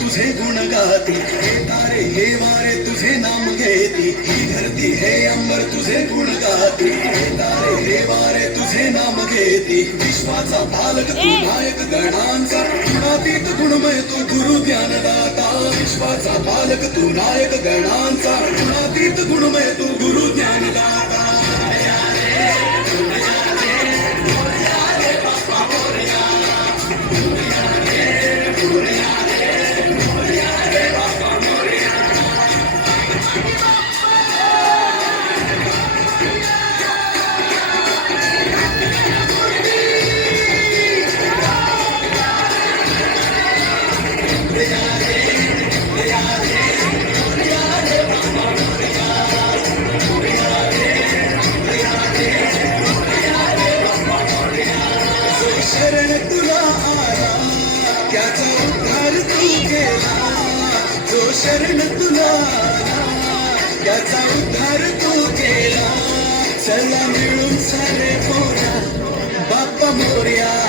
तुझे गुण गाती, हे तारे हे वारे तुझे नाम घेती. ही धरती हे अंबर तुझे गुण गाती, हे तारे हे वारे तुझे नाम घेती. विश्वाचा पालक तू नायक गणांचा, गुणातीत गुणमय तू गुरु ज्ञानदाता. विश्वाचा पालक तू नायक गणांचा, गुणातीत गुणमय तू गुरु ज्ञानदाता. शरण तुला आला त्याचा उद्धार तू केला. जो शरण तुला आला त्याचा उद्धार तू केला. चला मिळून सारे पोरा बाप्पा मोरया.